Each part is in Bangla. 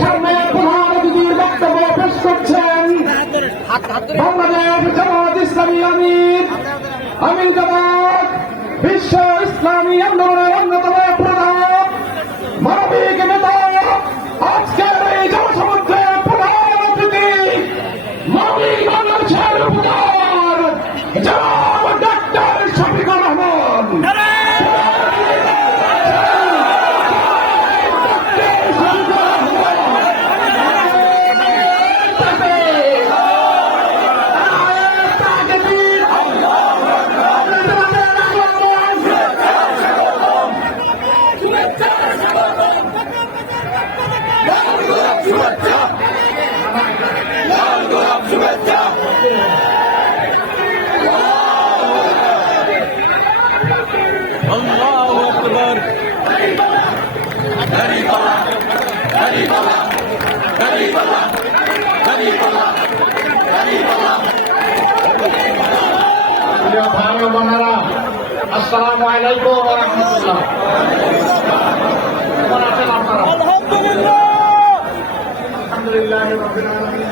সামনে প্রধান অতিথির বক্তব্য পেশ করছেন বাংলাদেশ জামাত ইসলামী আমির জামাত বিশ্ব ইসলামী আন্দোলনের অন্যতম প্রধান মানবিক নেতা আজকের এই জনসমুদ্রের প্রধান অতিথি মানবিক বাংলাদেশের প্রধান জনাব ডাক্তার শফিকুর রহমান। ভাই ও বোনেরা, আসসালামু আলাইকুম ওয়া রাহমাতুল্লাহ। কেমন আছেন আপনারা? আলহামদুলিল্লাহ রাব্বিল আলামিন।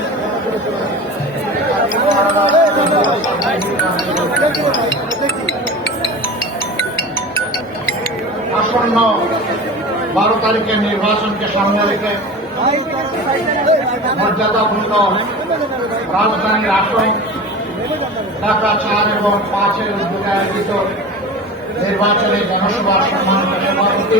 আসন্ন 12 তারিখের নির্বাচনকে সামনে রেখে মর্যাদাপূর্ণ রাজধানীর আসন ঢাকা 4 এবং 5-এর উদ্যোগে আয়োজিত নির্বাচনে জনসভার সম্মানিত সভাপতি